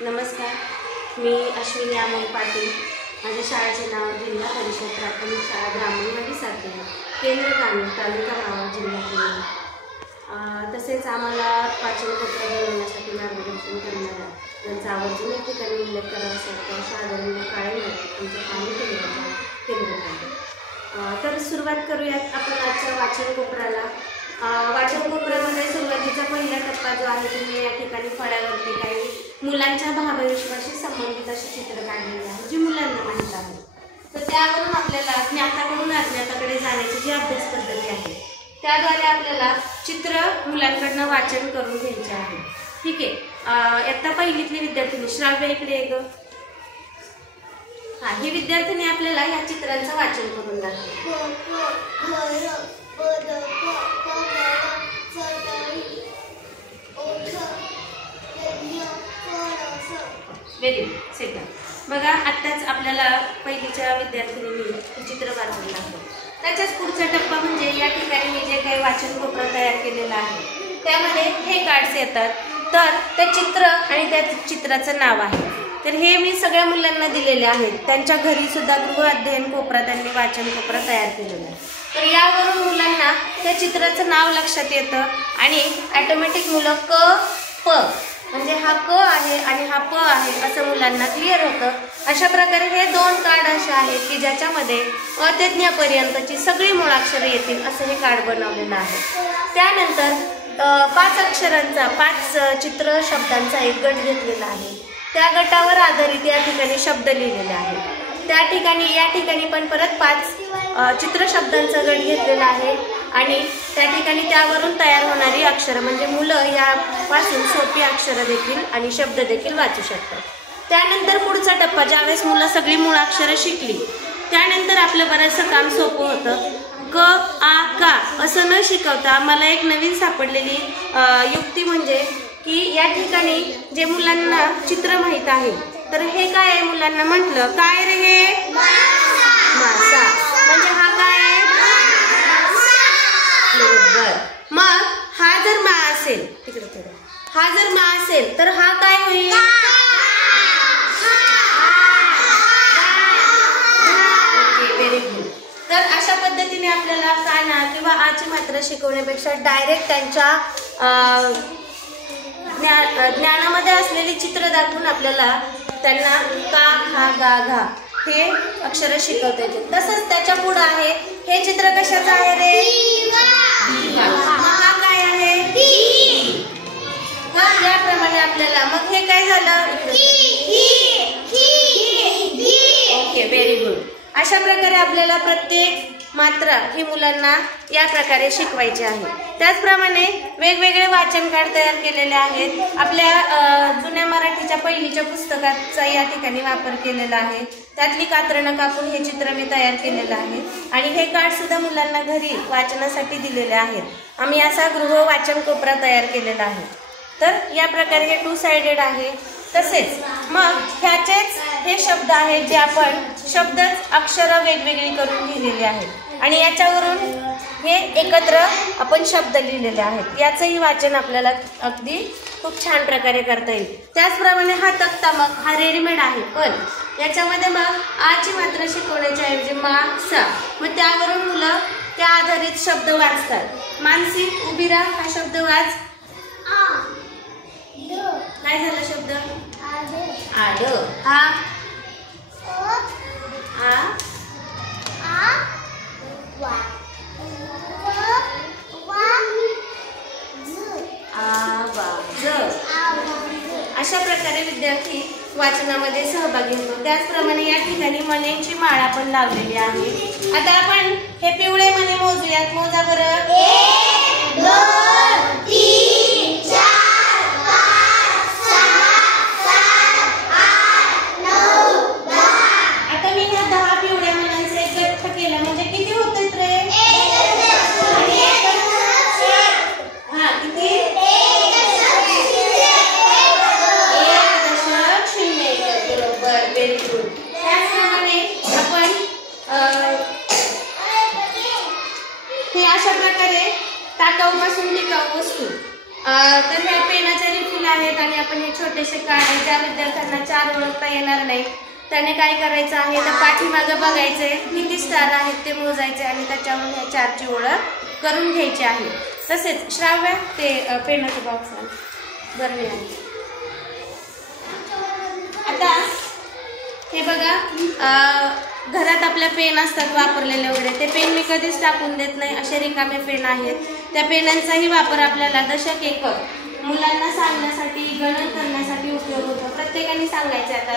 नमस्कार, मी अश्विनी अमोल पाटील. माझ्या शाळेचे नाव जिल्हा परिषद प्राथमिक शाळा ग्रामीणवाडी सातवे, केंद्र ग्रामीण, तालुका मावळ, जिल्हा पुणे. तसेच आम्हाला वाचनपत्र बनवण्यासाठी मार्गदर्शन करणाऱ्या त्यांचा आवर्जून या ठिकाणी उल्लेख करावासा वाटतो. आदरणीय काळेमध्ये आमच्या पाणी केंद्र आहे. तर सुरुवात करूयात आपण आजच्या वाचन कोपऱ्याला. वाचन कोपऱ्यामध्ये सुरुवातीचा पहिला टप्पा जो आहे तो मी या ठिकाणी फळ्यावरती काही मुलांच्या भावविश्वाशी संबंधित असे चित्र काढलेले आहे, जी मुलांना माहीत आहे. तर त्यावरून आपल्याला ज्ञाताकडून अज्ञाताकडे जाण्याची जी अभ्यास पद्धती आहे त्याद्वारे आपल्याला चित्र मुलांकडनं वाचन करून घ्यायचे आहे. ठीक आहे. आता पहिलीतली विद्यार्थिनी श्राव्य इकडे एक. ही विद्यार्थिनी आपल्याला या चित्रांचं वाचन करून दाखवते. Very good. सेकंड. बघा, आत्ताच आपल्याला पहिलीच्या विद्यार्थिनींनी चित्र वाचून दाखवलं. त्याच्याच पुढचा टप्पा म्हणजे या ठिकाणी मी जे काही वाचन कोपरा तयार केलेला आहे त्यामध्ये हे कार्ड्स येतात. तर ते चित्र आणि त्या चित्राचं नाव आहे. तर हे मी सगळ्या मुलांना दिलेले आहेत. त्यांच्या घरी सुद्धा गृह अध्ययन कोपरा त्यांनी वाचन कोपरा तयार केलेला आहे. तर यावरून मुलांना त्या चित्राचं नाव लक्षात येतं आणि ॲटोमॅटिक मुलं क प म्हणजे हा क आहे आणि हा प आहे असं मुलांना क्लिअर होतं. अशा प्रकारे हे दोन कार्ड असे आहेत की ज्याच्यामध्ये अत्यज्ञापर्यंतची सगळी मुळाक्षरे येतील असं हे कार्ड बनवलेलं आहे. त्यानंतर 5 अक्षरांचा 5 चित्र शब्दांचा एक गट घेतलेला आहे. त्या गटावर आधारित या ठिकाणी शब्द लिहिलेले आहेत. या ठिकाणी पण परत 5 चित्र शब्दांचा गट घेतलेला आहे आणि त्या ठिकाणी त्यावरून तयार होणारी अक्षरं म्हणजे मुलं यापासून सोपी अक्षरं देखील आणि शब्द देखील वाचू शकतात. त्यानंतर पुढचा टप्पा, ज्यावेळेस मुलं सगळी मुळाक्षरं शिकली त्यानंतर आपलं बरंचसं काम सोपं होतं. क आ का असं न शिकवता आम्हाला एक नवीन सापडलेली युक्ती म्हणजे की या ठिकाणी जे मुलांना चित्र माहीत आहे तर हे काय आहे मुलांना म्हटलं काय रे हे मासा म्हणजे हा काय आहे बरोबर. मग हा जर मा असेल तिकडे थोडं, हा जर मा असेल तर हा काय होईल व्हेरी गुड. तर अशा पद्धतीने आपल्याला काना किंवा आची मात्रा शिकवण्यापेक्षा डायरेक्ट त्यांच्या ज्ञानामध्ये असलेली चित्र दाखवून आपल्याला त्यांना का खा गा घा हे अक्षर शिकवता येते. तसंच त्याच्या पुढे आहे हे चित्र कशाचं आहे रे हा काय आहे याप्रमाणे आपल्याला मग हे काय झालं ओके व्हेरी गुड. अशा प्रकारे आपल्याला प्रत्येक मात्रा ही मुलांना या प्रकारे शिकवायची आहे. त्याचप्रमाणे वेगवेगळे वाचन कार्ड तयार केलेले आहेत. आपल्या जुन्या मराठीच्या पहिलीच्या पुस्तकाचा या ठिकाणी वापर केलेला आहे. त्यातली कात्रणं कापून हे चित्र मी तयार केलेलं आहे आणि हे कार्ड सुद्धा मुलांना घरी वाचनासाठी दिलेले आहेत. आम्ही असा गृह वाचन कोपरा तयार केलेला आहे. तर या प्रकारे हे 2 साइडेड आहे. तसेच मग ह्याचेच हे शब्द आहेत जे आपण शब्दच अक्षरं वेगवेगळी करून लिहिलेली आहेत आणि याच्यावरून हे एकत्र आपण शब्द लिहिलेले आहेत. याचंही वाचन आपल्याला अगदी खूप छान प्रकारे करता येईल. त्याचप्रमाणे हा तक्ता मग हा रेडीमेड आहे पण याच्यामध्ये मग आची मात्रा शिकवण्याच्या ऐवजी मा सा मग त्यावरून मुलं त्या आधारित शब्द वाचतात. मानसी उभी राहा हा शब्द वाच. काय झालं शब्द आड. हा अशा प्रकारे विद्यार्थी वाचनामध्ये सहभागी होतो. त्याचप्रमाणे या ठिकाणी मण्यांची माळ आपण लावलेली आहे. आता आपण हे पिवळे मणे मोजूयात. मोजा बरं. 1 2 3 4 5 6 7 8 9 10. आता मी ह्या 10 पिवळ्या मण्यांचा एक गठ्ठ केला म्हणजे किती होतात रे हा किती व्हेरी गुड. त्याचप्रमाणे आपण हे अशा प्रकारे टाकाऊ पासून टिकाऊ वस्तू तर ह्या पेनाचे रिफिल आहे आहेत आणि आपण हे छोटेसे कार्ड आहे, ज्या विद्यार्थ्यांना 4 ओळखता येणार नाही त्याने काय करायचं आहे तर पाठीमागं बघायचंय किती स्टार आहेत ते मोजायचे आणि त्याच्यावरून ह्या 4ची ओळख करून घ्यायची आहे. तसेच श्राव्य ते पेनाचं बॉक्स आहे बरं आहे. आता हे बघा घरात आपल्या पेन असतात वापरलेले वगैरे, ते पेन मी कधीच टाकून देत नाही. असे रिकामे पेन आहेत, त्या पेनांचाही वापर आपल्याला दशक एकक मुलांना सांगण्यासाठी गणन करण्यासाठी उपयोग होतो. प्रत्येकाने सांगायचे आता